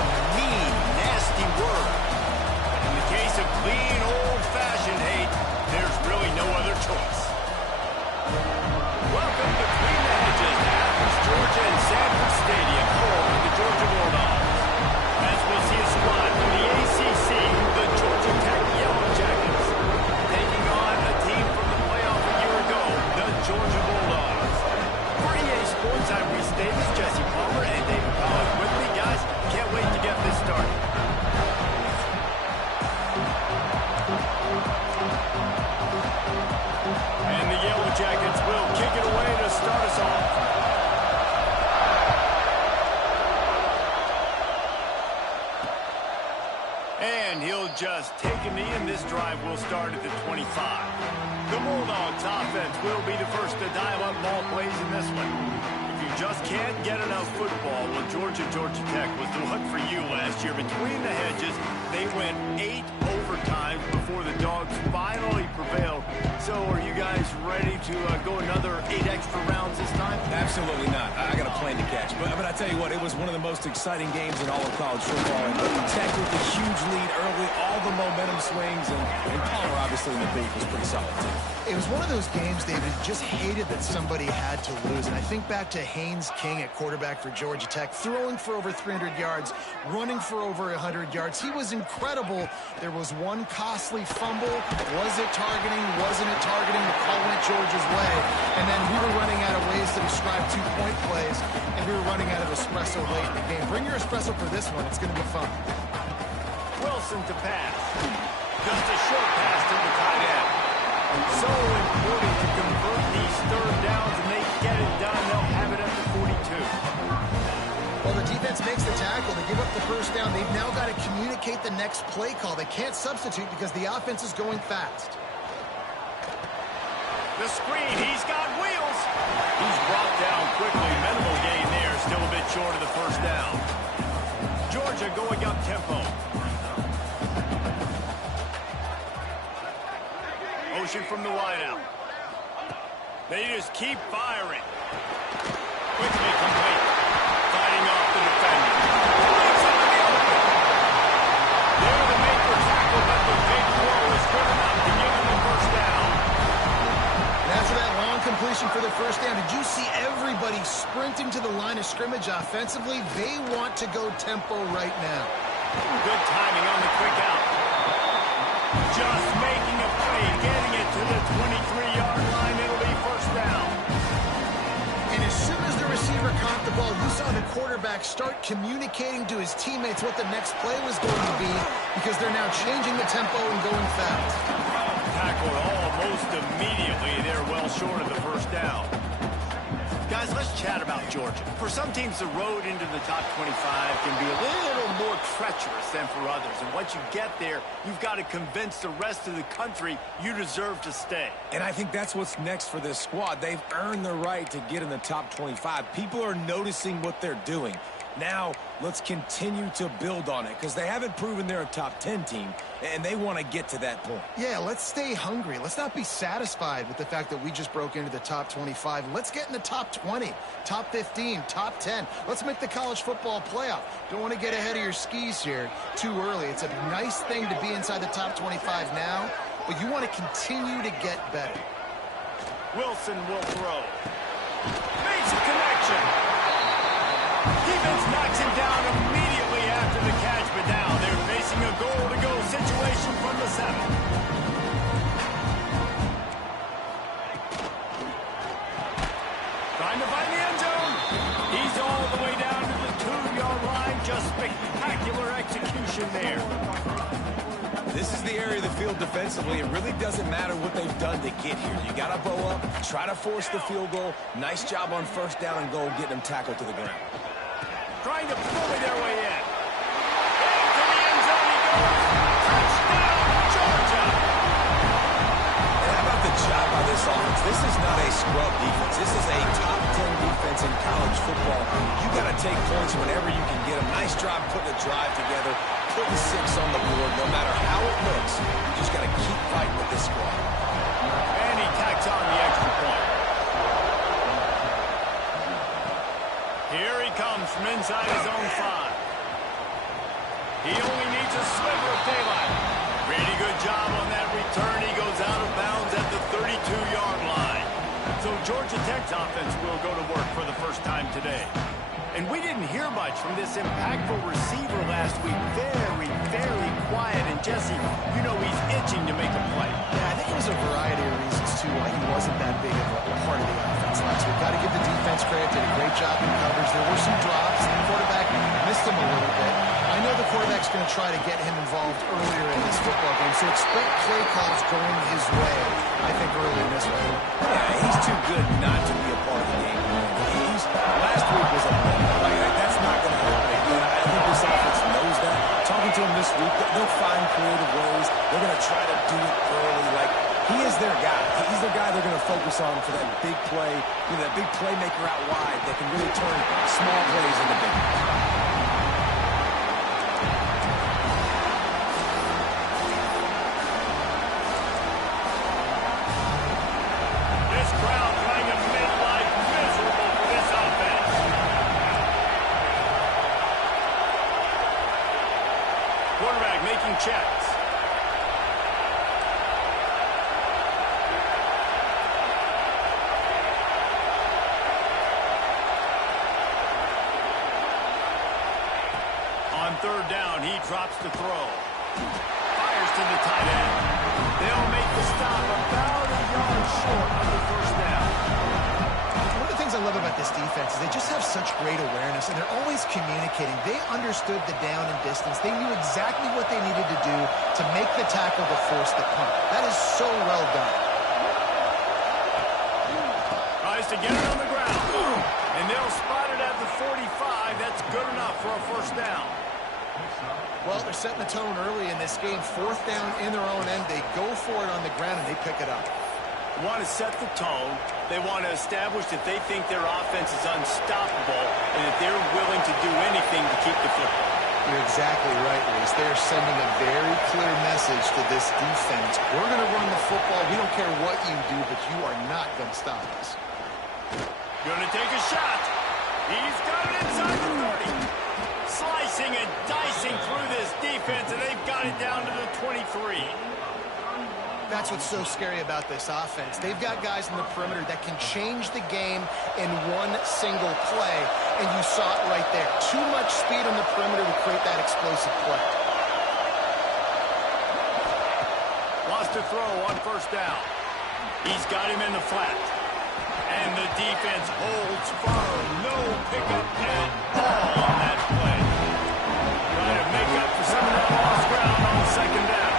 a mean, nasty word. But in the case of clean, old-fashioned hate, there's really no other choice. Welcome between the hedges to Athens, Georgia, and Sanford Stadium, home of the Georgia Bulldogs. As we'll see a squad from the ACC, the Georgia Tech Yellow Jackets, taking on a team from the playoff a year ago, the Georgia Bulldogs. For EA Sports, I'm Reese Davis, Jesse Palmer, and David Pollack with me. Guys, can't wait to get this started. And the Yellow Jackets will kick it away to start us off. And he'll just take a knee, and this drive will start at the 25. The Bulldogs offense will be the first to dial up ball plays in this one. If you just can't get enough football, well, Georgia Tech was the one for you last year. Between the hedges, they went 8 overtimes before the Dogs finally prevailed. So are you guys ready to go another 8 extra rounds this time? Absolutely not. I got a plane to catch. But I tell you what, it was one of the most exciting games in all of college football. And Tech with a huge lead early, all the momentum swings, and Palmer obviously in the beat was pretty solid too. It was one of those games, David, just hated that somebody had to lose. And I think back to Haynes King at quarterback for Georgia Tech, throwing for over 300 yards, running for over 100 yards. He was incredible. There was one costly fumble. Was it targeting? Wasn't it targeting? The call went Georgia's way. And then we were running out of ways to describe 2-point plays, and we were running out of espresso late in the game. Bring your espresso for this one. It's going to be fun. Wilson to pass. Just a short pass to the tight end. So important to convert these third downs, and they get it done. They'll have it at the 42. Well, the defense makes the tackle. They give up the first down. They've now got to communicate the next play call. They can't substitute because the offense is going fast. The screen, he's got wheels. He's brought down quickly. Minimal gain there, still a bit short of the first down. Georgia going up tempo. Motion from the wideout. They just keep firing. Quickly complete. Fighting off the defender. They're the maker tackle, but the big throw is good enough to give him the first down. And after that long completion for the first down, did you see everybody sprinting to the line of scrimmage offensively? They want to go tempo right now. Good timing on the quick out. Just making a play, getting it to the 23-yard line. It'll be first down. And as soon as the receiver caught the ball, you saw the quarterback start communicating to his teammates what the next play was going to be, because they're now changing the tempo and going fast. Tackled almost immediately. They're well short of the first down. Guys, let's chat about Georgia. For some teams, the road into the top 25 can be a little more treacherous than for others. And once you get there, you've got to convince the rest of the country you deserve to stay. And I think that's what's next for this squad. They've earned the right to get in the top 25. People are noticing what they're doing. Now, let's continue to build on it, because they haven't proven they're a top 10 team, and they want to get to that point. Yeah, let's stay hungry. Let's not be satisfied with the fact that we just broke into the top 25. Let's get in the top 20, top 15, top 10. Let's make the college football playoff. Don't want to get ahead of your skis here too early. It's a nice thing to be inside the top 25 now, but you want to continue to get better. Wilson will throw. Makes a connection. Defense knocks him down immediately after the catch, but now they're facing a goal-to-go situation from the 7. Trying to find the end zone. He's all the way down to the 2-yard line. Just spectacular execution there. This is the area of the field defensively. It really doesn't matter what they've done to get here. You got to bow up, try to force the field goal. Nice job on first down and goal, getting them tackled to the ground. Trying to bully their way in. Into the end zone he goes. Touchdown, Georgia! And how about the job by this offense? This is not a scrub defense. This is a top 10 defense in college football. You got to take points whenever you can get them. Nice job putting a drive together, putting 6 on the board. No matter how it looks, you just got to keep fighting with this squad. And he tacks on the extra point. Here he comes from inside his own 5. Georgia Tech's offense will go to work for the first time today. And we didn't hear much from this impactful receiver last week. Very, very quiet. And Jesse, you know he's itching to make a play. Yeah, I think it was a variety of reasons, too, why he wasn't that big of a part of the offense last week. Got to give the defense credit. Did a great job in coverage. There were some drops. The quarterback missed him a little bit. I know the quarterback's going to try to get him involved earlier in this football game, so expect play calls going his way, I think, early in this one. Yeah, he's too good not to be a part of the game. Last week was a that's not going to happen. I think this offense knows that. Talking to him this week, they'll find creative ways. They're going to try to do it early. Like, he is their guy. He's the guy they're going to focus on for that big play, that big playmaker out wide that can really turn small plays into big ones. Checks. On third down, he drops to throw. Fires to the tight end. They'll make the stop about a yard short of the first down. One of the things I love about this defense is they just have such great awareness, and they're always communicating. They understood the down and distance. They knew exactly what they needed to do to make the tackle to force the punt. That is so well done. Tries to get it on the ground. And they'll spot it at the 45. That's good enough for a first down. Well, they're setting the tone early in this game. Fourth down in their own end. They go for it on the ground, and they pick it up. Want to set the tone. They want to establish that they think their offense is unstoppable and that they're willing to do anything to keep the football. You're exactly right, Reese. They're sending a very clear message to this defense. We're going to run the football. We don't care what you do, but you are not going to stop us. Going to take a shot. He's got it inside the 30. Slicing and dicing through this defense, and they've got it down to the 23. That's what's so scary about this offense. They've got guys in the perimeter that can change the game in one single play, and you saw it right there. Too much speed on the perimeter to create that explosive play. Wants to throw on first down. He's got him in the flat. And the defense holds firm. No pickup at all on that play. Trying to make up for some of that lost ground on the second down.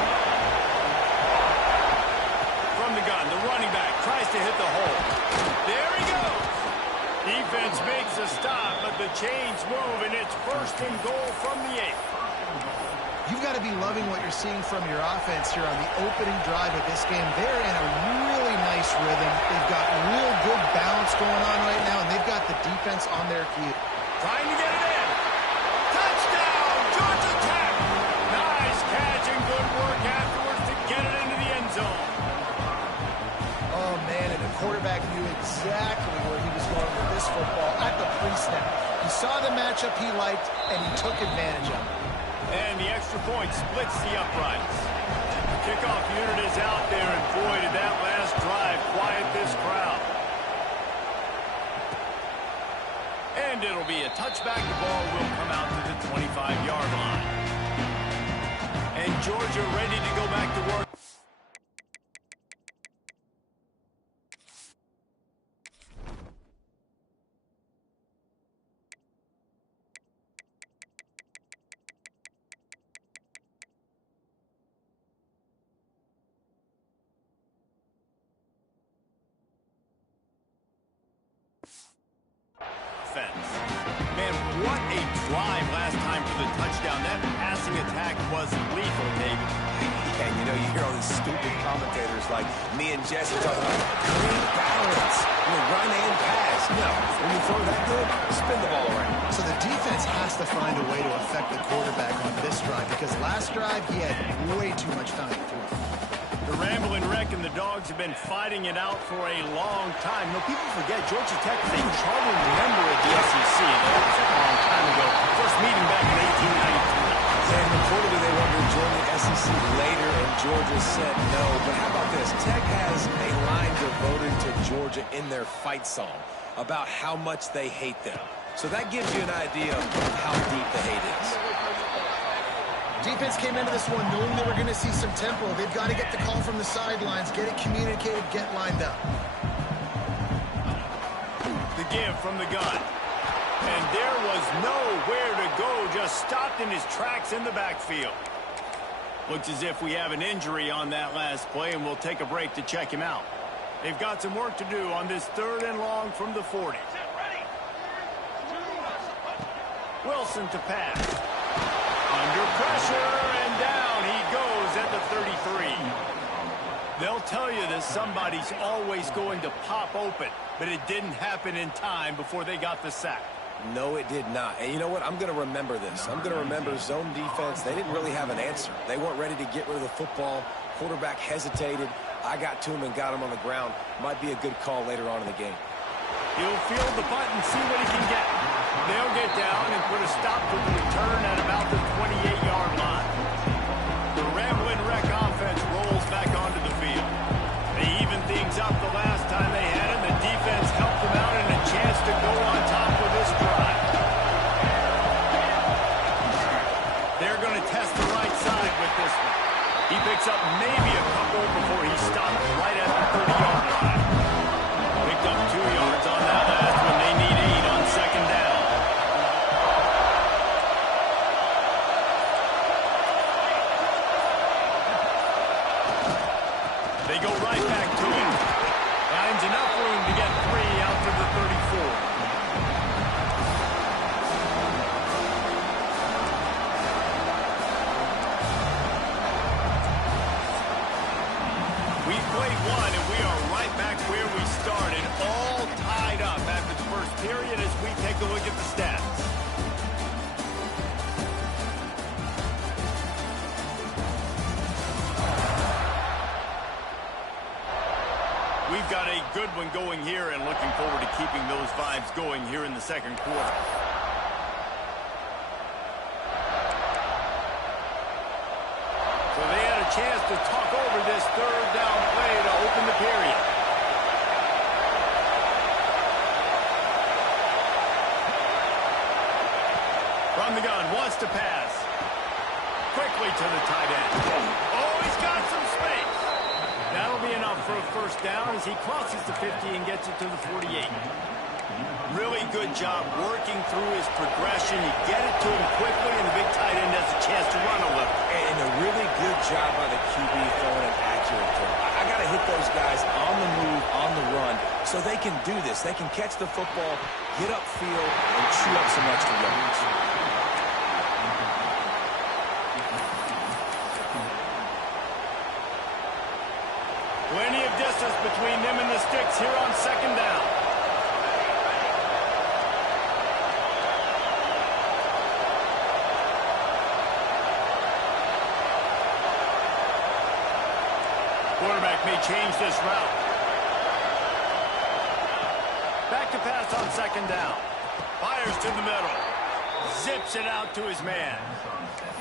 From the gun, the running back tries to hit the hole. There he goes. Defense makes a stop, but the chains move, and it's first and goal from the 8. You've got to be loving what you're seeing from your offense here on the opening drive of this game. They're in a really nice rhythm. They've got real good balance going on right now, and they've got the defense on their feet. Trying to get it in. Touchdown, Georgia Tech. Nice catch and good work afterwards to get it into the end zone. Oh, man, and the quarterback knew exactly where he was going with this football at the pre-snap. He saw the matchup he liked, and he took advantage of it. And the extra point splits the uprights. The kickoff unit is out there, and boy, did that last drive quiet this crowd. And it'll be a touchback. The ball will come out to the 25-yard line. And Georgia ready to go back to work. Man, what a drive last time for the touchdown. That passing attack was lethal, David. And you know, you hear all these stupid commentators like me and Jesse talking about great balance, run and pass. No, when you throw that good, spin the ball around. So the defense has to find a way to affect the quarterback on this drive, because last drive he had way too much time to throw. The Ramblin' Wreck and the Dogs have been fighting it out for a long time. No, people forget Georgia Tech is a chartered member of the SEC. That was a long time ago. First meeting back in 1892. And reportedly they wanted to join the SEC later, and Georgia said no. But how about this? Tech has a line devoted to Georgia in their fight song about how much they hate them. So that gives you an idea of how deep the hate is. Defense came into this one knowing they were going to see some tempo. They've got to get the call from the sidelines, get it communicated, get lined up. The give from the gun. And there was nowhere to go, just stopped in his tracks in the backfield. Looks as if we have an injury on that last play, and we'll take a break to check him out. They've got some work to do on this 3rd and long from the 40. Wilson to pass. Under pressure, and down he goes at the 33. They'll tell you that somebody's always going to pop open, but it didn't happen in time before they got the sack. No, it did not. And you know what? I'm going to remember this. I'm going to remember zone defense. They didn't really have an answer. They weren't ready to get rid of the football. Quarterback hesitated. I got to him and got him on the ground. Might be a good call later on in the game. He'll field the punt and see what he can get. They'll get down and put a stop to the return at about the 28-yard line. The Ramblin' Wreck offense rolls back onto the field. They even things up the last time they had it. The defense helped them out and a chance to go on top with this drive. They're going to test the right side with this one. He picks up maybe a couple before he stops right at the 30-yard line. Picked up 2 yards on that last one. They need 8 on 2nd down. They go right back to him. Finds enough room to get 3 out to the 34. We've played one, and we are right back where we started, all tied up after the first period as we take a look at the stats. We've got a good one going here and looking forward to keeping those vibes going here in the 2nd quarter. So they had a chance to talk over this 3rd down play to open the period. From the gun, wants to pass. Quickly to the tight end. Oh, he's got some space. That'll be enough for a 1st down as he crosses the 50 and gets it to the 48. Really good job working through his progression. You get it to him quickly, and the big tight end has a chance to run a little. And a really good job by the QB throwing an accurate throw. I got to hit those guys on the move, on the run, so they can do this. They can catch the football, get upfield, and chew up some extra yards. Plenty of distance between them and the sticks here on 2nd down. Quarterback may change this route. Back to pass on 2nd down. Fires to the middle. Zips it out to his man.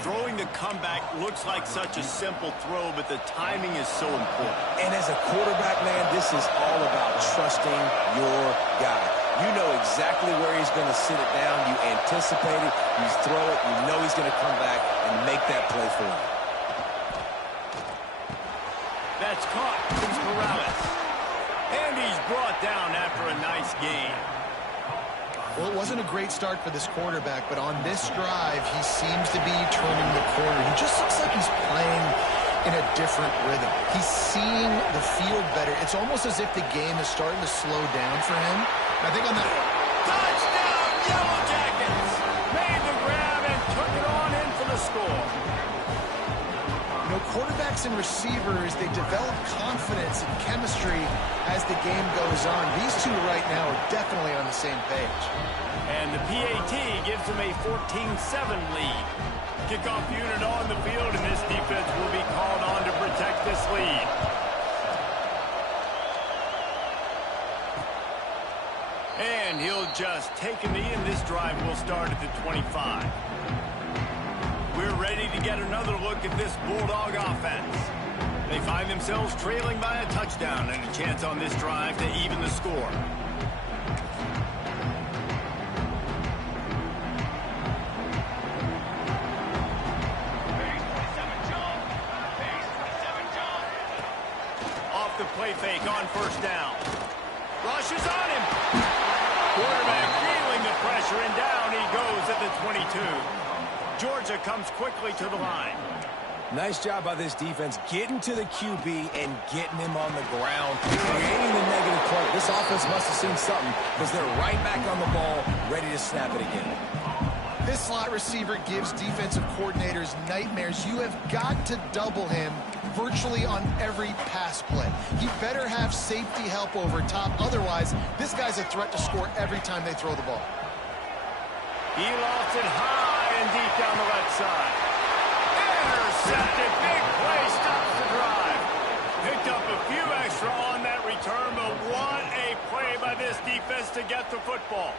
Throwing the comeback looks like such a simple throw, but the timing is so important. And as a quarterback, man, this is all about trusting your guy. You know exactly where he's going to sit it down. You anticipate it. You throw it. You know he's going to come back and make that play for you. That's caught. It's Morales. And he's brought down after a nice game. Well, it wasn't a great start for this quarterback, but on this drive, he seems to be turning the corner. He just looks like he's playing in a different rhythm. He's seeing the field better. It's almost as if the game is starting to slow down for him. And I think on that... Touchdown, Yellow Jackets! Made the grab and took it on in for the score. You know, quarterbacks and receivers, they develop confidence and chemistry as the game goes on. These two right now are definitely on the same page. And the PAT gives them a 14-7 lead. Kickoff unit on the field, and this defense will be called on to protect this lead. And he'll just take a knee, and this drive will start at the 25. We're ready to get another look at this Bulldog offense. They find themselves trailing by a touchdown and a chance on this drive to even the score. Off the play fake on first down. Rushes on him. Quarterback feeling the pressure, and down he goes at the 22. Georgia comes quickly to the line. Nice job by this defense getting to the QB and getting him on the ground, creating the negative play. This offense must have seen something because they're right back on the ball, ready to snap it again. This slot receiver gives defensive coordinators nightmares. You have got to double him virtually on every pass play. He better have safety help over top. Otherwise, this guy's a threat to score every time they throw the ball. He lofts it high and deep down the left side. Intercepted. Big play stops the drive. Picked up a few extra on that return, but what a play by this defense to get the football.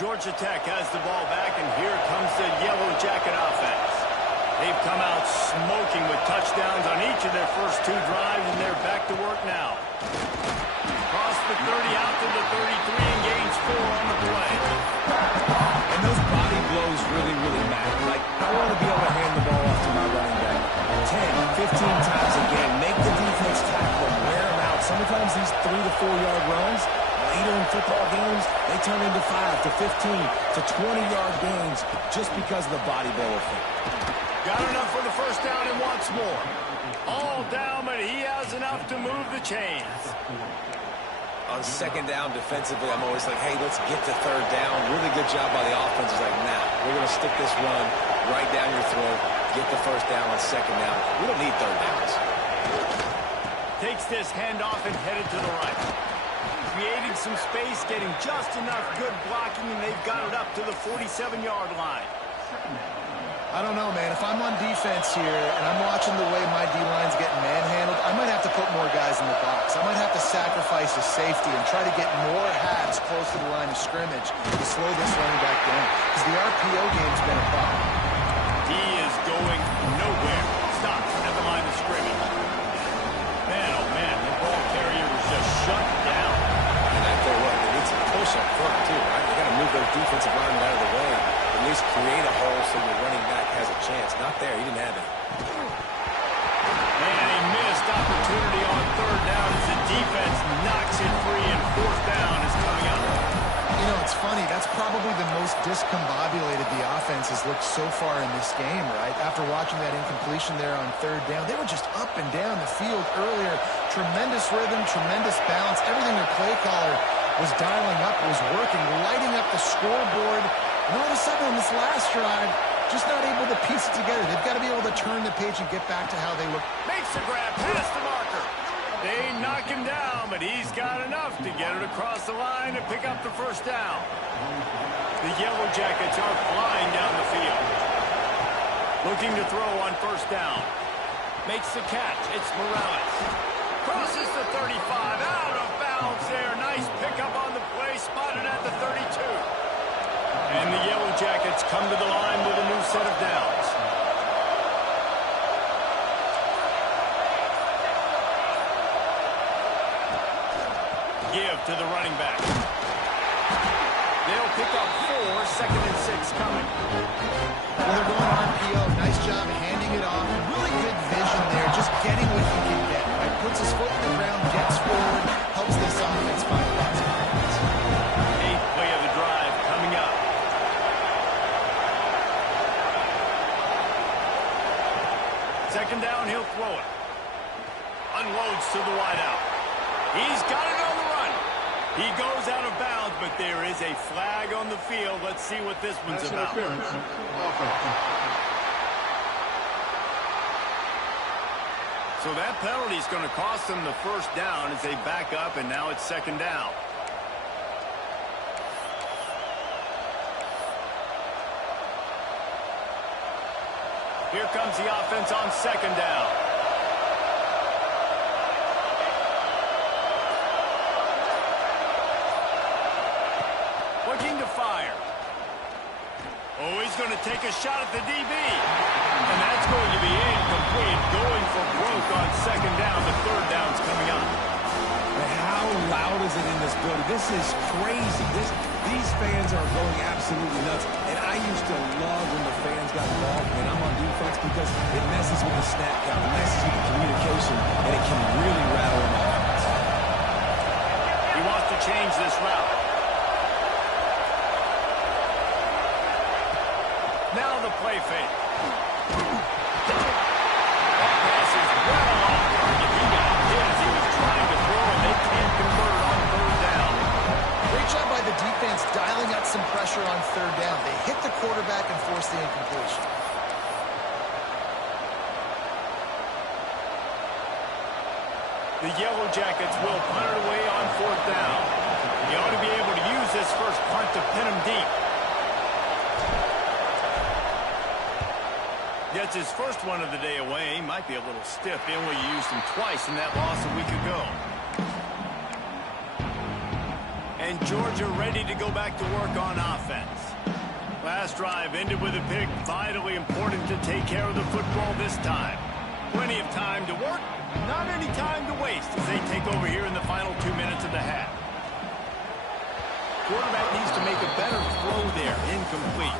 Georgia Tech has the ball back, and here comes the Yellow Jacket offense. They've come out smoking with touchdowns on each of their first two drives, and they're back to work now. Cross the 30 out to the 33 and gains 4 on the play. And those body blows really, really matter. Like, I want to be able to hand the ball off to my running back 10, 15 times a game. Make the defense tackle them, wear them out. Sometimes these 3 to 4 yard runs, later in football games, they turn into 5 to 15 to 20-yard gains just because of the body blow effect. Got enough for the first down and wants more. All down, but he has enough to move the chains. On second down defensively, I'm always like, hey, let's get to third down. Really good job by the offense. It's like, nah, we're going to stick this run right down your throat, get the first down on second down. We don't need third downs. Takes this handoff and headed to the right. Creating some space, getting just enough good blocking, and they've got it up to the 47-yard line. I don't know, man. If I'm on defense here and I'm watching the way my D-line's getting manhandled, I might have to put more guys in the box. I might have to sacrifice a safety and try to get more hats close to the line of scrimmage to slow this running back down, because the RPO game's been a problem. He is going nowhere. Stops at the line of scrimmage. Man, oh man, the ball carrier was just shut down. And I tell you what, they need some push up front too, right? They got to move their defensive line out of the way. At least create a hole so your running back has a chance. Not there. He didn't have it. And a missed opportunity on third down as the defense knocks it free, and fourth down is coming up. You know, it's funny. That's probably the most discombobulated the offense has looked so far in this game, right? After watching that incompletion there on third down, they were just up and down the field earlier. Tremendous rhythm, tremendous balance. Everything their play caller was dialing up was working, lighting up the scoreboard. And all of a sudden on this last drive, just not able to piece it together. They've got to be able to turn the page and get back to how they look. Makes the grab past the marker. They knock him down, but he's got enough to get it across the line to pick up the first down. The Yellow Jackets are flying down the field. Looking to throw on first down. Makes the catch. It's Morales. Crosses the 35. Out of bounds there. Nice pickup on the play. Spotted at the 32. And the Yellow Jackets come to the line with a new set of downs. Give to the running back. They'll pick up 4, second and 6 coming. Well, they're going RPO. Nice job handing it off. Really good vision there, just getting what he can get. Right? Puts his foot in the ground, gets forward, helps this offense find lots of points. 8th play of the drive coming up. Second down, he'll throw it. Unloads to the wideout. He's got it on the run. He goes out of bounds, but there is a flag on the field. Let's see what this one's about. So that penalty is going to cost them the first down as they back up, and now it's second down. Here comes the offense on second down. Looking to fire. He's going to take a shot at the DB. And that's going to be incomplete. Going for broke on second down. The third down's coming up. How loud is it in this building? This is crazy. These fans are going absolutely nuts. And I used to love when the fans got involved when I'm on defense because it messes with the snap count, it messes with the communication, and it can really rattle an offense. He wants to change this route. Now the play fake. That pass is well off target. He got hit as he was trying to throw, and they can't convert it on third down. Great job by the defense dialing up some pressure on third down. They hit the quarterback and forced the incompletion. The Yellow Jackets will punt it away on fourth down. He ought to be able to use this first punt to pin him deep. Gets his first one of the day away. He might be a little stiff. They only used him twice in that loss a week ago. And Georgia ready to go back to work on offense. Last drive ended with a pick. Vitally important to take care of the football this time. Plenty of time to work. Not any time to waste as they take over here in the final 2 minutes of the half. Quarterback needs to make a better throw there. Incomplete.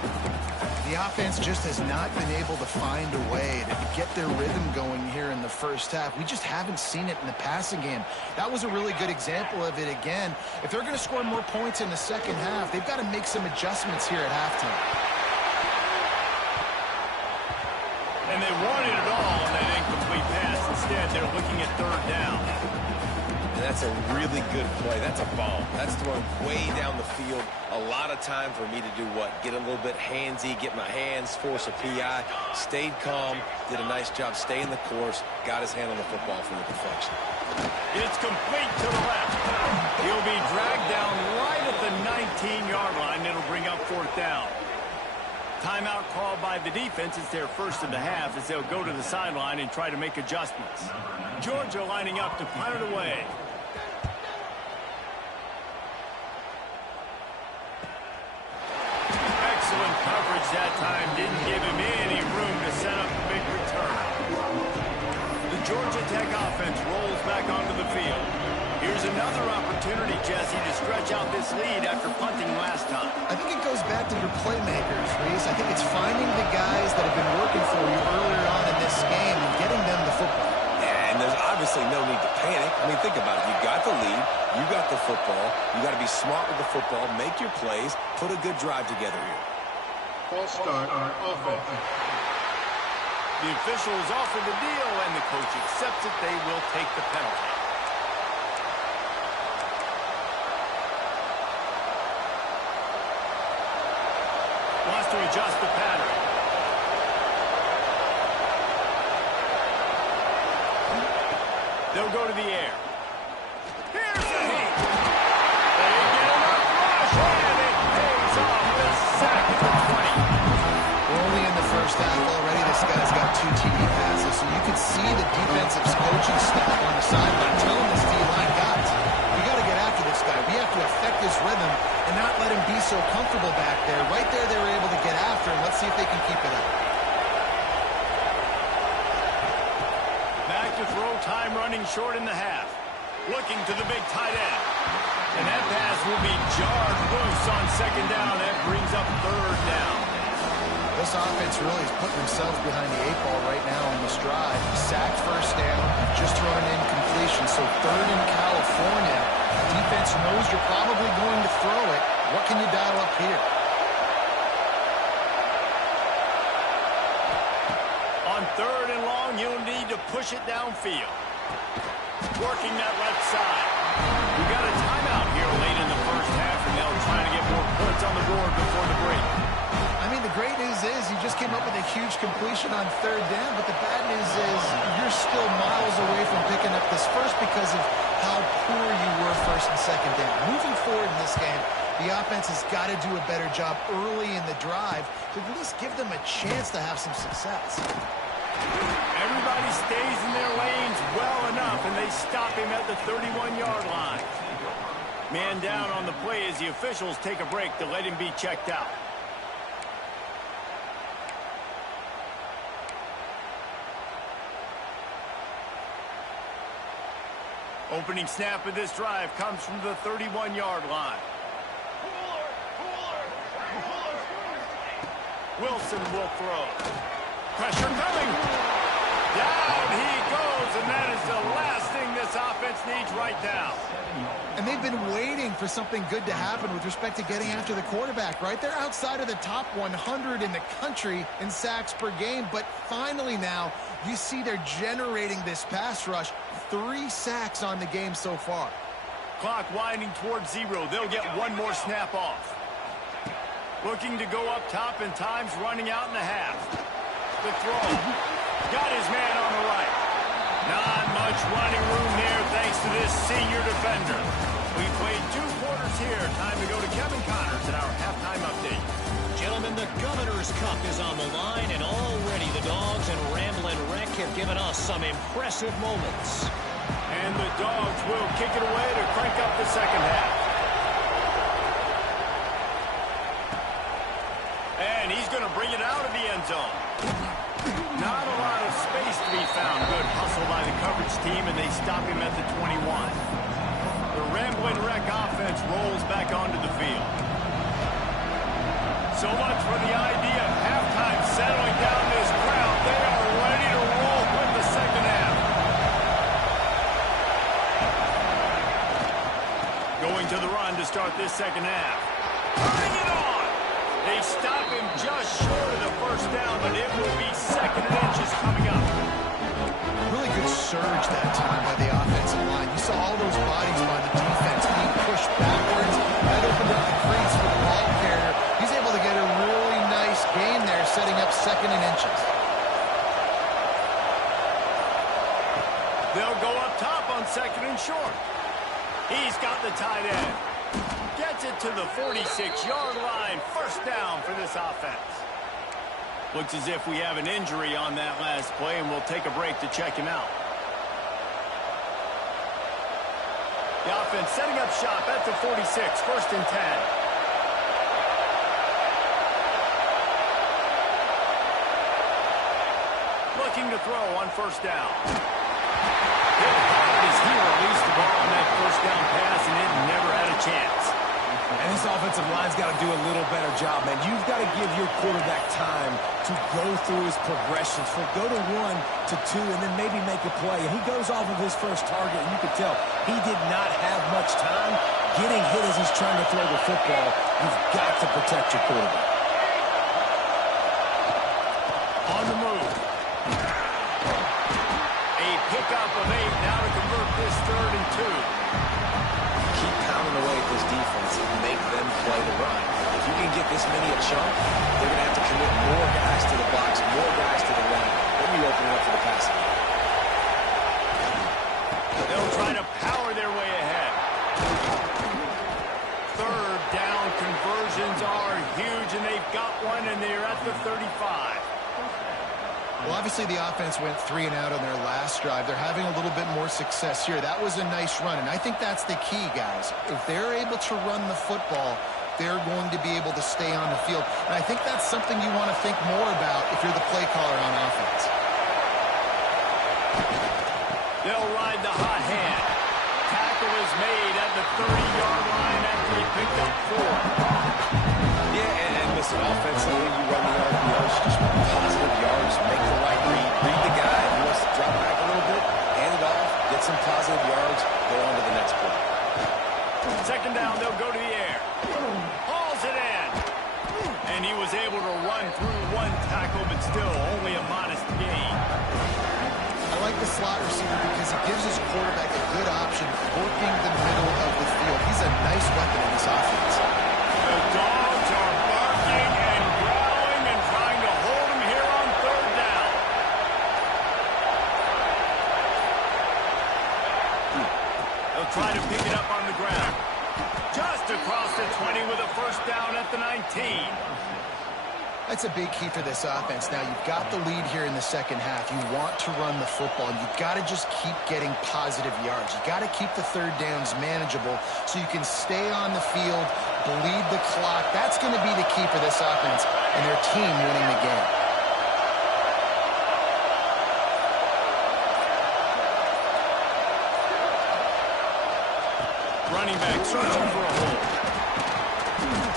The offense just has not been able to find a way to get their rhythm going here in the first half. We just haven't seen it in the passing game. That was a really good example of it again. If they're going to score more points in the second half, they've got to make some adjustments here at halftime. And they wanted it all on that incomplete pass. Instead, they're looking at third down. And that's a really good play. That's a bomb. That's thrown way down the field. A lot of time for me to do what? Get a little bit handsy, get my hands, force a PI. Stayed calm, did a nice job staying the course, got his hand on the football for the deflection. It's complete to the left. He'll be dragged down right at the 19-yard line. It'll bring up fourth down. Timeout called by the defense. It's their first of the half as they'll go to the sideline and try to make adjustments. Georgia lining up to punt it away. Excellent coverage that time. Didn't give him any room to set up a big return. The Georgia Tech offense rolls back onto the field. Here's another opportunity, Jesse, to stretch out this lead after punting last time. I think it goes back to your playmakers, Reese. I think it's finding the guys that have been working for you earlier on in this game and getting them the football. Yeah, and there's obviously no need to panic. I mean, think about it. You got the lead. You got the football. You got to be smart with the football. Make your plays. Put a good drive together here. False start on offense. The officials offer the deal, and the coach accepts it. They will take the penalty. Wants to adjust the pattern. They'll go to the air. Here's the heat. They get enough rush, and it pays off the sack at the 20. We're only in the first half already. This guy's got 2 TD passes, so you can see the defensive coaching staff on the sideline telling this D-line, guys, we got to get after this guy. We have to affect his rhythm and not let him be so comfortable back there. Right there, they were able to get after him. Let's see if they can keep it up. Back to throw, time running short in the half. Looking to the big tight end. And that pass will be jarred loose on second down. That brings up third down. This offense really is putting themselves behind the 8 ball right now on this drive. Sacked first down, just thrown an incompletion. So third in California. Defense knows you're probably going to throw it. What can you dial up here? On third and long, you'll need to push it downfield. Working that left side. We got a timeout here late in the first half, and they'll try to get more points on the board before the break. I mean, the great news is you just came up with a huge completion on third down, but the bad news is you're still miles away from picking up this first because of how poor you were first and second down. Moving forward in this game, the offense has got to do a better job early in the drive to at least give them a chance to have some success. Everybody stays in their lanes well enough, and they stop him at the 31-yard line. Man down on the play as the officials take a break to let him be checked out. Opening snap of this drive comes from the 31-yard line. Wilson will throw. Pressure coming. Down he goes, and that is the last thing this offense needs right now. And they've been waiting for something good to happen with respect to getting after the quarterback, right? They're outside of the top 100 in the country in sacks per game, but finally now you see they're generating this pass rush. 3 sacks on the game so far. Clock winding towards 0. They'll get one more snap off. Looking to go up top, and time's running out in the half. The throw. Got his man on the right. Not much running room here thanks to this senior defender. We played 2 quarters here. Time to go to Kevin Connors in our halftime update. Gentlemen, the Governor's Cup is on the line, and already the Dogs and Ramblin' Wreck have given us some impressive moments. And the Dogs will kick it away to crank up the second half. And he's going to bring it out of the end zone. Not a lot of space to be found. Good hustle by the coverage team, and they stop him at the 21. The Ramblin' Wreck offense rolls back onto the field. So much for the idea of halftime settling down this crowd. They are ready to roll with the second half. Going to the run to start this second half. Turning it on. They stop him just short of the first down, but it will be 2nd and inches coming up. Really good surge that time by the offensive line. You saw all those bodies by the defense being pushed backwards. That opened up the crease for the ball carrier. He's able to get a really nice gain there, setting up 2nd and inches. They'll go up top on 2nd and short. He's got the tight end. Gets it to the 46-yard line. First down for this offense. Looks as if we have an injury on that last play, and we'll take a break to check him out. The offense setting up shop at the 46, 1st and 10. Looking to throw on 1st down. He released the ball on that 1st down pass, and it never had a chance. And this offensive line's got to do a little better job, man. You've got to give your quarterback time to go through his progressions. Go to 1 to 2 and then maybe make a play. And he goes off of his first target, and you can tell he did not have much time getting hit as he's trying to throw the football. You've got to protect your quarterback. On the move. A pickup of 8 now to convert this 3rd and 2. Keep pounding away at this defense and make them play the run. If you can get this many a chunk, they're going to have to commit more guys to the box, more guys to the run. Then you open it up for the passing. They'll try to power their way ahead. 3rd down conversions are huge, and they've got one, and they're at the 35. Well, obviously the offense went 3 and out on their last drive. They're having a little bit more success here. That was a nice run, and I think that's the key, guys. If they're able to run the football, they're going to be able to stay on the field. And I think that's something you want to think more about if you're the play caller on offense. They'll ride the hot hand. Tackle is made at the 30-yard line after he picked up 4. Yeah, and listen, offensively, you run the RPOs, just positive yards, make the right read the guy. If he wants to drop back a little bit, hand it off, get some positive yards, go on to the next play. 2nd down, they'll go to the air. Hauls it in. And he was able to run through 1 tackle, but still only a modest gain. I like the slot receiver because he gives his quarterback a good option working the middle of the field. He's a nice weapon in this offense. The Dogs are barking and growling and trying to hold him here on 3rd down. They'll try to pick it up on the ground. Just across the 20 with a 1st down at the 19. That's a big key for this offense. Now, you've got the lead here in the second half. You want to run the football. You've got to just keep getting positive yards. You've got to keep the 3rd downs manageable so you can stay on the field, bleed the clock. That's going to be the key for this offense and their team winning the game. running back searching for a hole.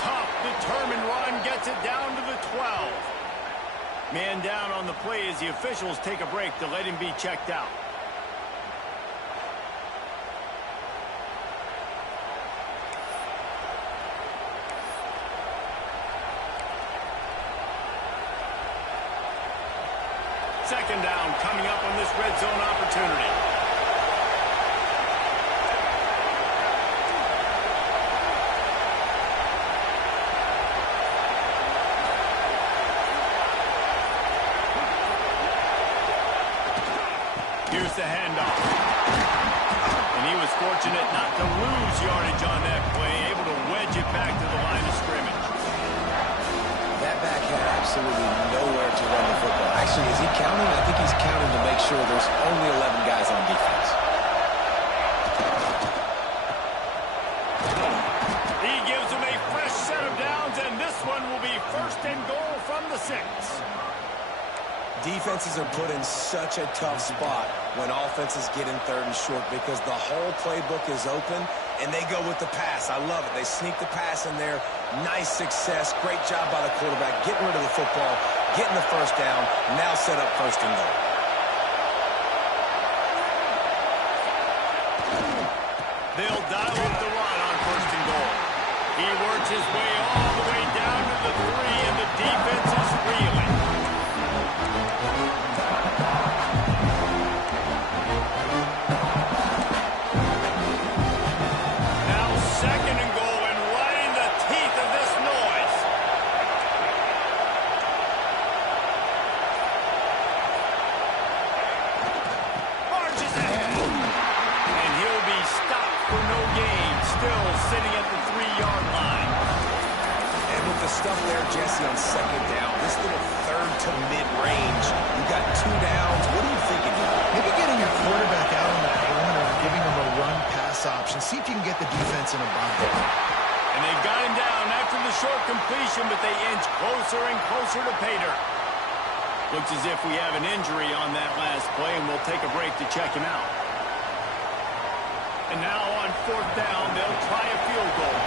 Tough, determined run gets it down to the 12. Man down on the play as the officials take a break to let him be checked out. Second down coming up on this red zone opportunity. Here's the handoff. And he was fortunate not to lose yardage on that play, able to wedge it back to the line of scrimmage. That back had absolutely nowhere to run the football. Actually, is he counting? I think he's counting to make sure there's only 11 guys on defense. He gives them a fresh set of downs, and this one will be first and goal from the 6. Defenses are put in such a tough spot when offenses get in third and short because the whole playbook is open and they go with the pass. I love it. They sneak the pass in there. Nice success. Great job by the quarterback getting rid of the football, getting the first down, now set up first and goal. They'll dial up the run on first and goal. He works his way all the way down to the 3, and the defense is reeling. Second and goal, and right in the teeth of this noise. Marches ahead. And he'll be stopped for no gain, still sitting at the 3-yard line. And with the stuff there, Jesse, on second down, this little third to mid-range, you got 2 downs. What are you thinking here? Maybe getting your quarterback out on the perimeter and giving him a run-pass option. See if you can get the defense in a bind. And they've got him down after the short completion, but they inch closer and closer to pay dirt. Looks as if we have an injury on that last play, and we'll take a break to check him out. And now on fourth down, they'll try a field goal.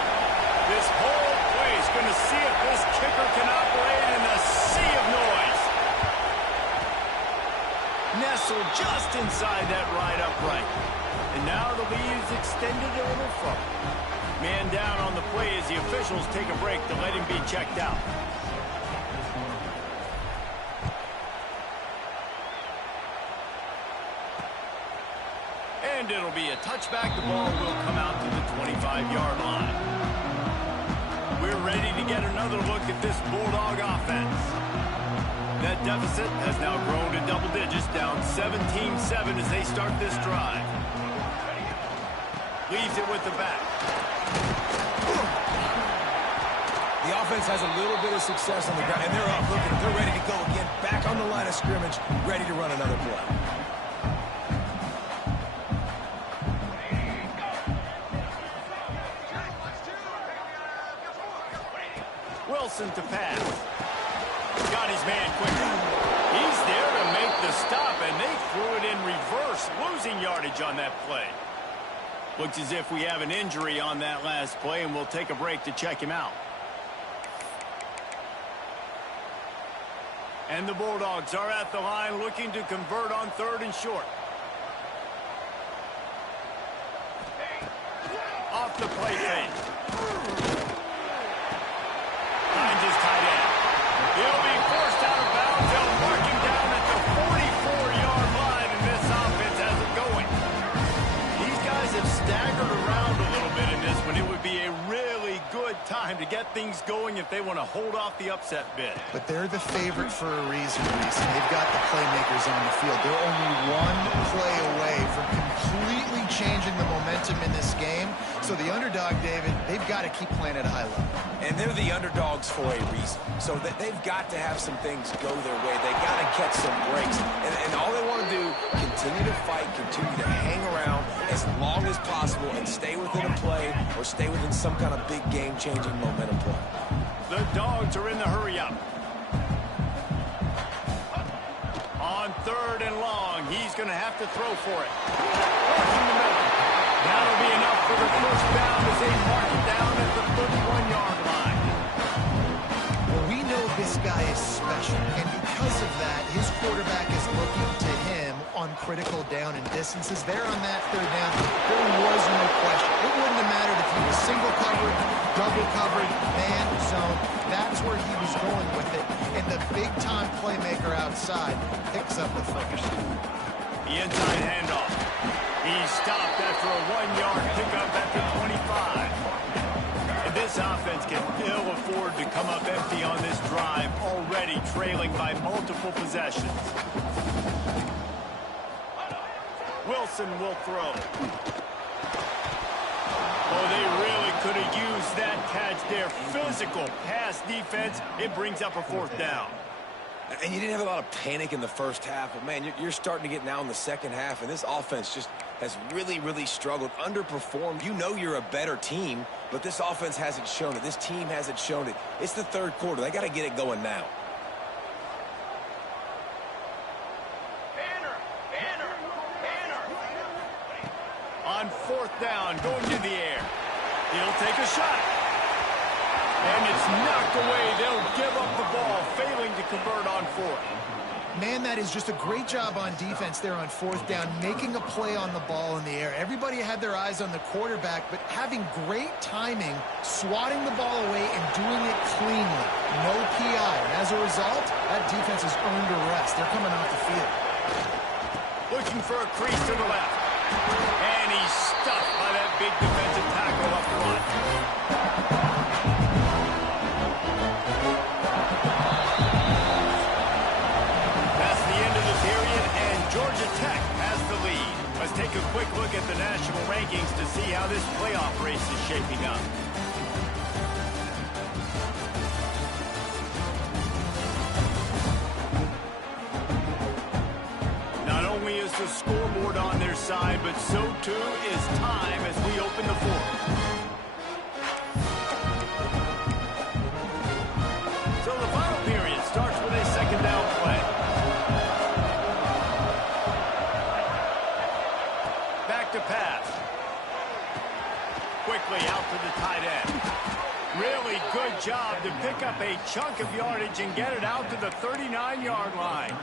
This whole play is going to see if this kicker can operate in a sea of noise. Nestled just inside that right upright. And now the lead is extended a little further. Man down on the play as the officials take a break to let him be checked out. And it'll be a touchback. The ball will come out to the 25-yard line. We're ready to get another look at this Bulldog offense. That deficit has now grown to double digits, down 17-7 as they start this drive. Leaves it with the back. The offense has a little bit of success on the ground, and they're up. Look, they're ready to go again. Back on the line of scrimmage, ready to run another play. Wilson to pass. Got his man quickly. He's there to make the stop, and they threw it in reverse, losing yardage on that play. Looks as if we have an injury on that last play, and we'll take a break to check him out. And the Bulldogs are at the line looking to convert on third and short. Off the play fake. Finds his tight end. He'll be forced out of bounds. They'll mark him down at the 44-yard line, and this offense has it going. These guys have staggered around a little bit in this one. It would be a really good time to get things going if they want to hold off the upset bid. But they're the favorite for a reason, Reese. They've got the playmakers on the field. They're only one play away from completely changing the momentum in this game. So the underdog, David, they've got to keep playing at a high level. And they're the underdogs for a reason. So that they've got to have some things go their way. They've got to catch some breaks. And all they want to do, continue to fight, continue to hang around as long as possible and stay within a play or stay within some kind of big game-changing momentum play. The Dogs are in the hurry-up. On third and long, he's going to have to throw for it. Working the middle. That'll be enough for the first down as they mark it down at the 31-yard line. Well, we know this guy is special, and because of that, his quarterback is looking to him on critical down and distances. There on that third down, there was no question. It wouldn't have mattered if he was single covered, double covered, man, zone. That's where he was going with it, and the big-time playmaker outside picks up the first. The inside handoff. He's stopped after a 1-yard pickup at the 25. And this offense can ill afford to come up empty on this drive, already trailing by multiple possessions. Wilson will throw. Oh, they really could have used that catch there. Physical pass defense. It brings up a fourth down. And you didn't have a lot of panic in the first half, but, man, you're starting to get now in the second half, and this offense just has really, really struggled, underperformed. You know you're a better team, but this offense hasn't shown it. This team hasn't shown it. It's the third quarter. They got to get it going now. On fourth down, going to the air. He'll take a shot. And it's knocked away. They'll give up the ball, failing to convert on fourth. Man, that is just a great job on defense there on fourth down, making a play on the ball in the air. Everybody had their eyes on the quarterback, but having great timing, swatting the ball away and doing it cleanly. No PI. And as a result, that defense has earned a rest. They're coming off the field. Looking for a crease to the left. And he's stuffed by that big defensive tackle up front. That's the end of the period, and Georgia Tech has the lead. Let's take a quick look at the national rankings to see how this playoff race is shaping up. Is the scoreboard on their side, but so too is time as we open the fourth. So the final period starts with a second down play. Back to pass. Quickly out to the tight end. Really good job to pick up a chunk of yardage and get it out to the 39-yard line.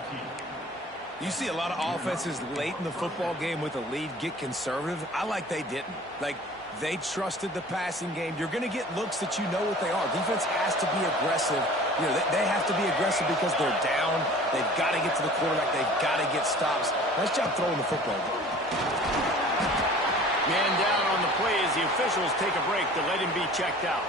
You see a lot of offenses late in the football game with a lead get conservative. I like they didn't. Like, they trusted the passing game. You're going to get looks that you know what they are. Defense has to be aggressive. You know, they have to be aggressive because they're down. They've got to get to the quarterback. They've got to get stops. Nice job throwing the football. Man down on the play as the officials take a break to let him be checked out.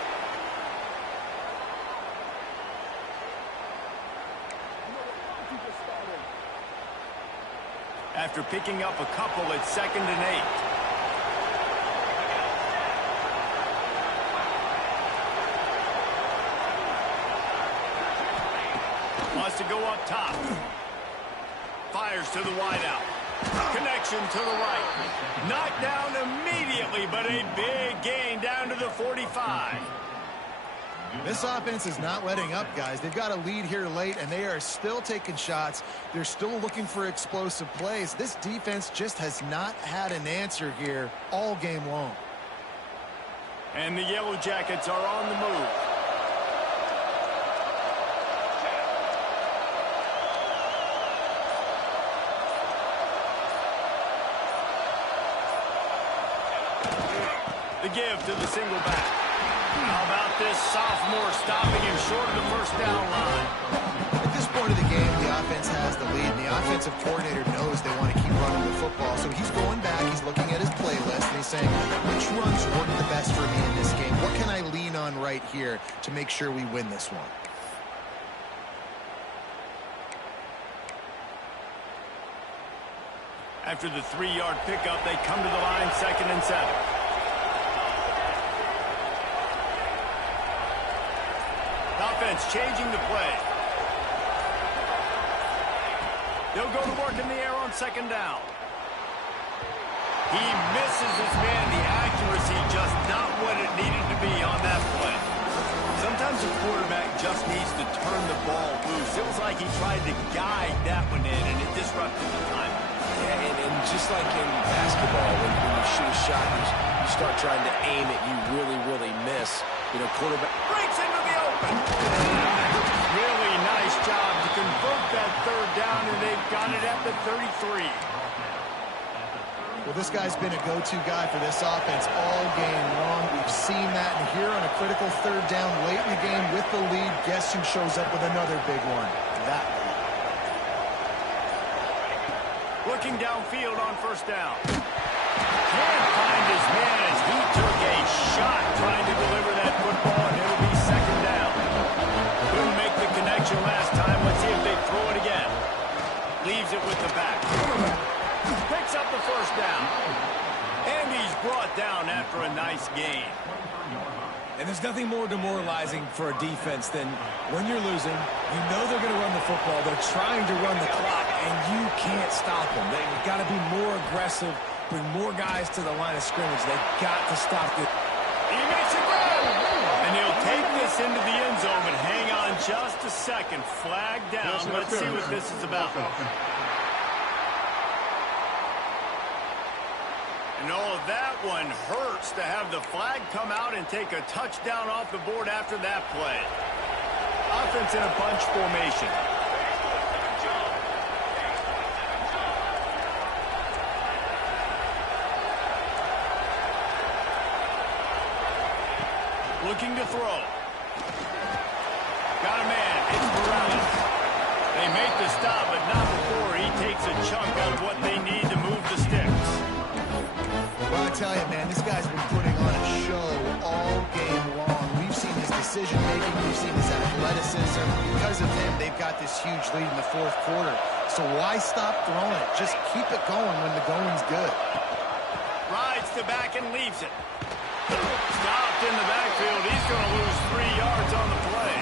After picking up a couple, it's 2nd and 8. Wants to go up top. Fires to the wideout. Connection to the right. Knocked down immediately, but a big gain down to the 45. This offense is not letting up, guys. They've got a lead here late, and they are still taking shots. They're still looking for explosive plays. This defense just has not had an answer here all game long. And the Yellow Jackets are on the move. The give to the single back. How about this sophomore stopping him short of the first down line? At this point of the game, the offense has the lead, and the offensive coordinator knows they want to keep running the football. So he's going back, he's looking at his playlist, and he's saying, which runs work the best for me in this game? What can I lean on right here to make sure we win this one? After the 3-yard pickup, they come to the line 2nd and 7. Offense changing the play. They'll go to work in the air on 2nd down. He misses his man. The accuracy just not what it needed to be on that play. Sometimes a quarterback just needs to turn the ball loose. It was like he tried to guide that one in, and it disrupted the timing. Yeah, and just like in basketball, when you shoot a shot, you start trying to aim it, you really miss. You know, quarterback Breaks into the open. Really nice job to convert that third down, and they've got it at the 33. Well, this guy's been a go-to guy for this offense all game long. We've seen that, and here on a critical third down late in the game with the lead, guess who shows up with another big one? That one. Looking downfield on first down. Can't find his man as he took a shot trying to deliver that football, and it'll be second down. Couldn't make the connection last time. Let's see if they throw it again. Leaves it with the back. Picks up the first down. And he's brought down after a nice gain. And there's nothing more demoralizing for a defense than when you're losing, you know they're going to run the football, they're trying to run the clock, and you can't stop them. They've got to be more aggressive, bring more guys to the line of scrimmage. They've got to stop it. He makes a grab! And he'll take this into the end zone, but hang on just a second. Flag down. Let's see what this is about. And oh, that one hurts to have the flag come out and take a touchdown off the board after that play. Offense in a bunch formation. Looking to throw. Got a man. It's Morales. They make the stop, but not before he takes a chunk out of what they need to move the sticks. Well, I tell you, man, this guy's been putting on a show all game long. We've seen his decision-making. We've seen his athleticism. Because of him, they've got this huge lead in the fourth quarter. So why stop throwing it? Just keep it going when the going's good. Rides to back and leaves it. Stopped in the backfield. He's going to lose 3 yards on the play.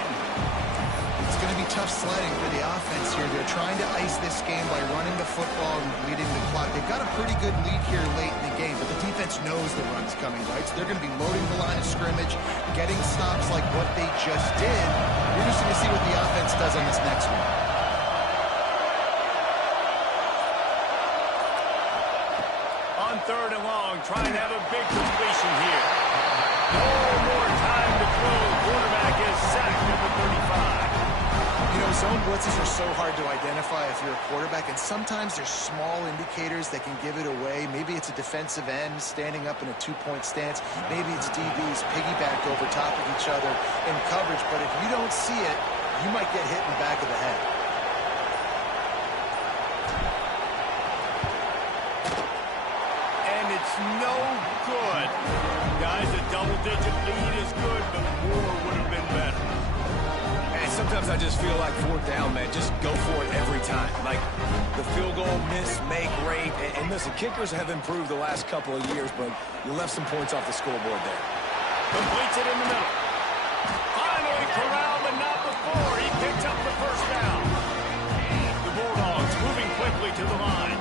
It's going to be tough sledding for the offense here. They're trying to ice this game by running the football and leading the clock. They've got a pretty good lead here late in the game, but the defense knows the run's coming, right? So they're going to be loading the line of scrimmage, getting stops like what they just did. We're just going to see what the offense does on this next one. On third and long, trying to have a big completion here. No more time to throw. Quarterback is sacked at the 35. You know, zone blitzes are so hard to identify if you're a quarterback, and sometimes there's small indicators that can give it away. Maybe it's a defensive end standing up in a two-point stance. Maybe it's DBs piggybacked over top of each other in coverage, but if you don't see it, you might get hit in the back of the head. And it's no good. Guys, a double-digit lead is good, but more would have been better. And sometimes I just feel like fourth down, man, just go for it every time. Like the field goal, miss, make, rate. And listen, kickers have improved the last couple of years, but you left some points off the scoreboard there. Completes it in the middle. Finally corralled, but not before. He picks up the first down. The Bulldogs moving quickly to the line.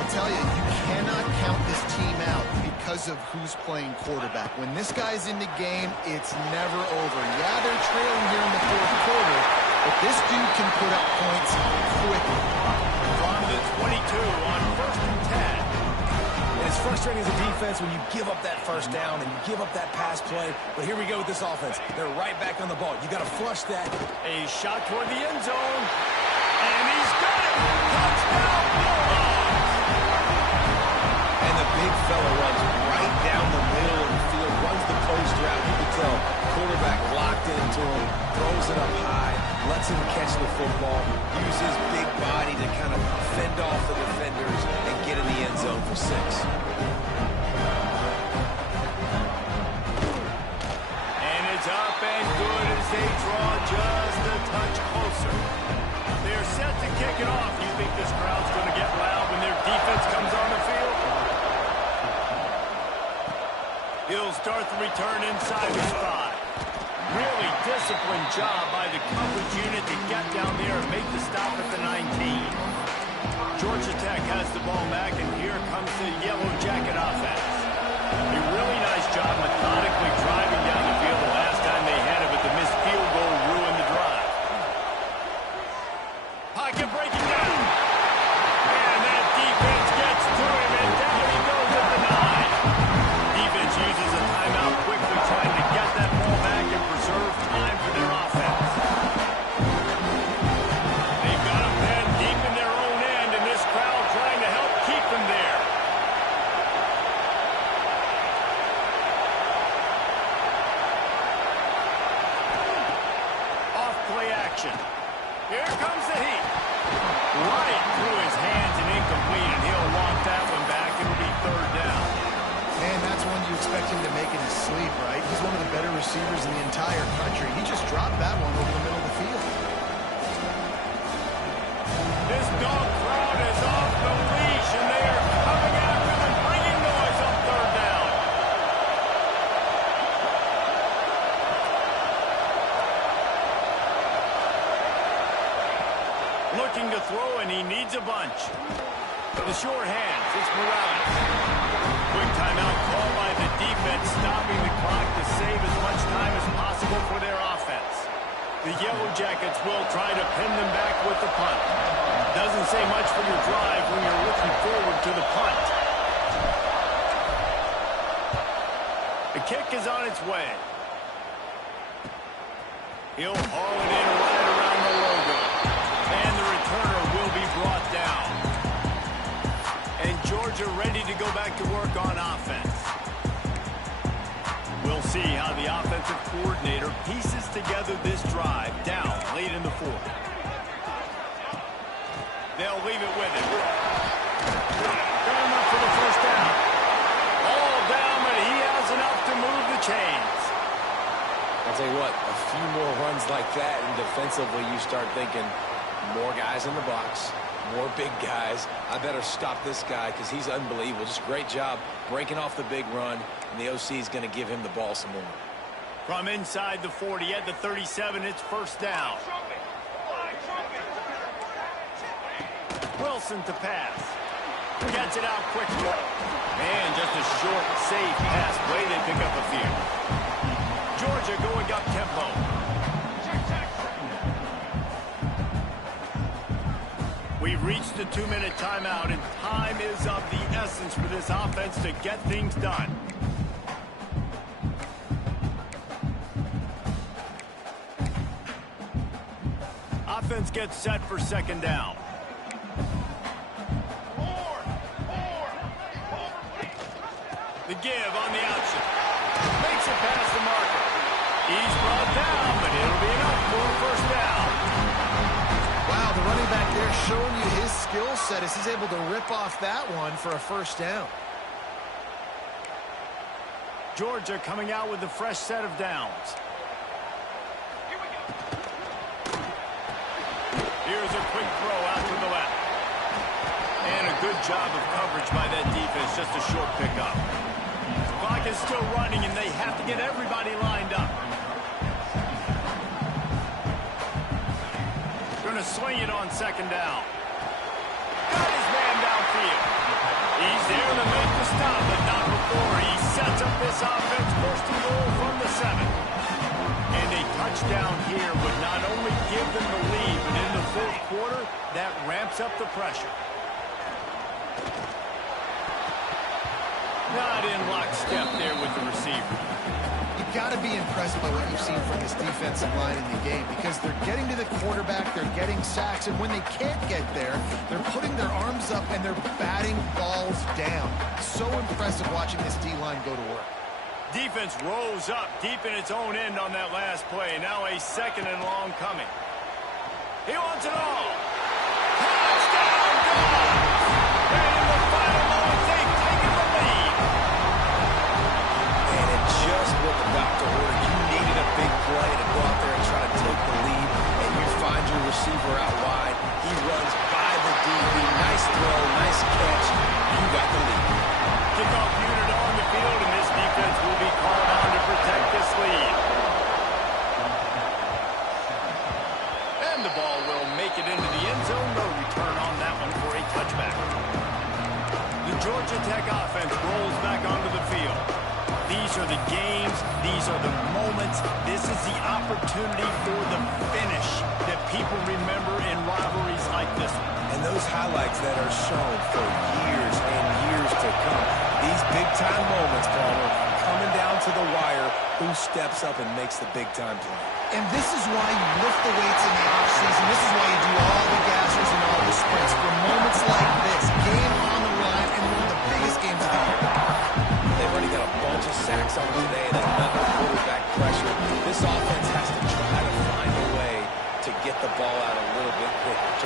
I'll tell you, you cannot count this team out because of who's playing quarterback. When this guy's in the game, it's never over. Yeah, they're trailing here in the fourth quarter, but this dude can put up points quickly. From the 22 on first and 10. And it's frustrating as a defense when you give up that first down and you give up that pass play. But here we go with this offense. They're right back on the ball. You got to flush that. A shot toward the end zone. And he's got it. Touchdown, Bulldogs. And the big fella runs right down the middle of the field, runs the post route. You can tell quarterback locked into him, throws it up high, lets him catch the football, uses big body to kind of fend off the defenders and get in the end zone for 6. And it's up and good as they draw just a touch closer. They're set to kick it off. You think this crowd's going to get loud when their defense comes on the field? He'll start the return inside the spot. Really disciplined job by the coverage unit to get down there and make the stop at the 19. Georgia Tech has the ball back, and here comes the Yellow Jacket offense. A really nice job methodically driving down the field the last time they had it, but the missed field goal ruined the drive. Pocket breaking down. And that defense Here comes the heat. Right through his hands and incomplete, and he'll walk that one back. It'll be third down. Man, that's one you expect him to make in his sleep, right? He's one of the better receivers in the entire country. He just dropped that one over the middle of the field. This dog crowd is off the leash, and they are coming after them, bringing noise on third down. Looking to throw, and he needs a bunch. For the short hands, it's Morales. Quick timeout call by the defense, stopping the clock to save as much time as possible for their offense. The Yellow Jackets will try to pin them back with the punt. Doesn't say much for your drive when you're looking forward to the punt. The kick is on its way. He'll haul it in right around the logo. And the returner will be brought down. And Georgia ready to go back to work on offense. We'll see how the offensive coordinator pieces together this drive down late in the fourth. They'll leave it with him. Going up for the first down. All down, but he has enough to move the chains. I'll tell you what, a few more runs like that, and defensively you start thinking, more guys in the box, more big guys. I better stop this guy because he's unbelievable. Just great job breaking off the big run, and the OC is going to give him the ball some more. From inside the 40 at the 37, it's first down. Wilson to pass. Gets it out quickly. Man, just a short, safe pass play. They pick up a few. Georgia going up tempo. We've reached the 2-minute timeout, and time is of the essence for this offense to get things done. Offense gets set for second down. The give on the option. Makes it past the marker. He's brought down, but it'll be enough for a first down. Wow, the running back there showing you his skill set as he's able to rip off that one for a first down. Georgia coming out with a fresh set of downs. Here's a quick throw out to the left. And a good job of coverage by that defense, just a short pickup. The clock is still running, and they have to get everybody lined up. Going to swing it on second down. Got his man downfield. He's there to make the stop, but not before. He sets up this offense first and goal from the 7. And a touchdown here would not only give them the lead, but in the fourth quarter, that ramps up the pressure. Not in lockstep there with the receiver. You've got to be impressed by what you've seen from this defensive line in the game because they're getting to the quarterback, they're getting sacks, and when they can't get there, they're putting their arms up and they're batting balls down. So impressive watching this D-line go to work. Defense rose up deep in its own end on that last play. Now a second and long coming. He wants it all. Touchdown, Dogs! And in the final moments, they've taken the lead. And it just what the doctor ordered. You needed a big play to go out there and try to take the lead, and you find your receiver out wide. He runs by the DB. Nice throw, nice catch. You got the lead. Kickoff unit on the field, and this defense will be called on to protect this lead. And the ball will make it into the end zone. No return on that one for a touchback. The Georgia Tech offense rolls back onto the field. These are the games. These are the moments. This is the opportunity for the finish that people remember in rivalries like this one. And those highlights that are shown for years and years to come. These big-time moments, Palmer, coming down to the wire, who steps up and makes the big-time play. And this is why you lift the weights in the offseason. This is why you do all the gassers and all the sprints for moments like this. Game on the line and one of the biggest games of the year. They've already got a bunch of sacks on them today. They've got no quarterback pressure. This offense has to try to find a way to get the ball out a little bit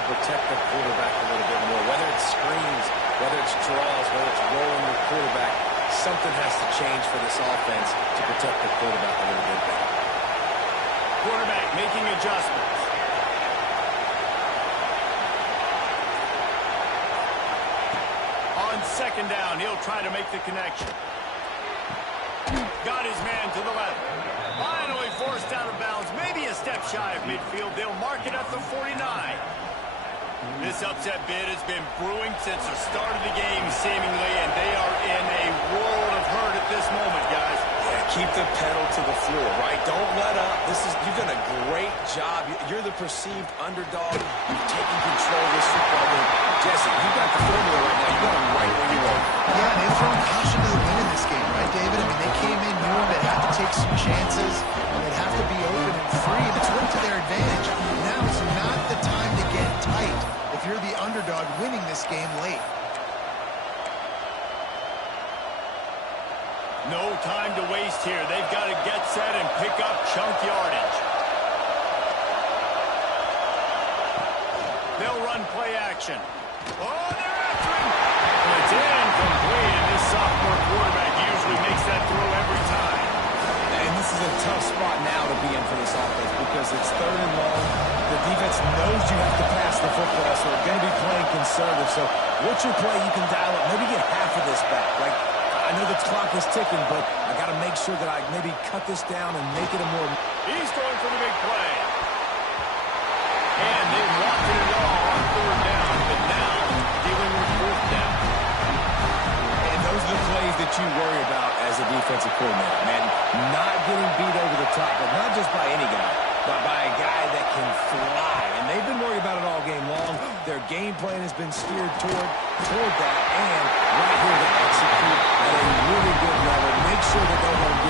protect the quarterback a little bit more. Whether it's screens, whether it's draws, whether it's rolling the quarterback, something has to change for this offense to protect the quarterback a little bit better. Quarterback making adjustments. On second down, he'll try to make the connection. Got his man to the left. Finally forced out of bounds. Maybe a step shy of midfield. They'll mark it at the 49. This upset bid has been brewing since the start of the game, seemingly, and they are in a world of hurt at this moment, guys. Yeah, keep the pedal to the floor, right? Don't let up. You've done a great job. You're the perceived underdog. You've taken control of this football game. Jesse, you got the formula right now. You got them right where you want. Yeah, they've thrown caution to the wind in this game, right, David? I mean, they came in knowing they'd have to take some chances, and they'd have to be open and free, and it's worked to their advantage. Now is not the time to get tight if you're the underdog winning this game late. No time to waste here. They've got to get set and pick up chunk yardage. They'll run play action. Oh, they're after him. It's incomplete, and this sophomore quarterback usually makes that throw every time. And this is a tough spot now to be in for this offense because it's third and long. The defense knows you have to pass the football, so they're going to be playing conservative. So what's your play? You can dial up. Maybe get half of this back. Like, I know the clock is ticking, but I got to make sure that I maybe cut this down and make it a more... He's going for the big play. And they walked it all on third down, but now dealing with fourth down. And those are the plays that you worry about as a defensive coordinator, man. Not getting beat over the top, but not just by any guy, but by a guy that can fly. And they've been worried about it all game long. Their game plan has been steered toward that, and right here they execute at a really good level. Make sure that they don't